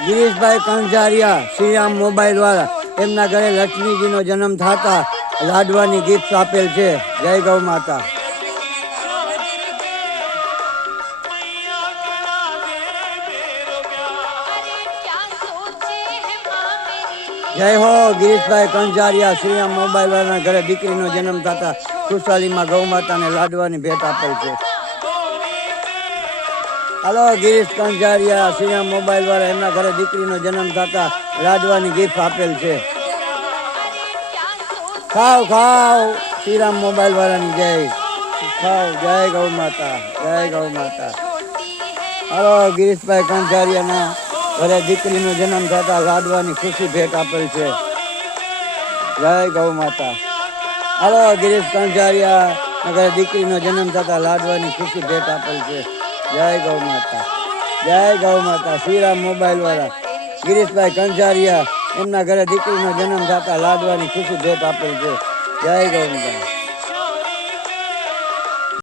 Girishbhai Kanjariya Shriram mobile વાળા એમના ઘરે લક્ષ્મીજીનો જન્મ થતા લાડવાની ગિફ્ટ આપેલ છે. જય ગૌ માતા. જય હો ગિરીશભાઈ કંજારિયા શ્રીરામ મોબાઈલ વાળાના ઘરે દીકરીનો જન્મ થતા ખુશાલીમાં ગૌ માતાને લાડવાની ભેટ આપેલ છે. હાલો ગિરીશ કંજારિયા શ્રીરામ મોબાઈલ વાળા એમના ઘરે દીકરીનો જન્મ થતા લાડવાની ગિફ્ટ આપેલ છે. ખાવ ખાવ શ્રીરામ મોબાઈલ વાળાની જય. ખાવ. જય ગૌ માતા. જય ગૌ માતા. હાલો ગિરીશભાઈ કંજારિયાના ઘરે દીકરીનો જન્મ થતા લાડવાની ખુશી ભેટ આપેલ છે. જય ગૌ માતા. હાલો ગિરીશ કંજારિયા ઘરે દીકરીનો જન્મ થતા લાડવાની ખુશી ભેટ આપેલ છે. જય ગૌ માતા. જય ગૌ માતા. શ્રીરામ મોબાઈલ વાળા ગિરીશભાઈ કંજારિયા એમના ઘરે દીકરીનો જન્મ થતા લાડવાની ખુશી ભેટ આપેલ છે. જય ગૌ માતા.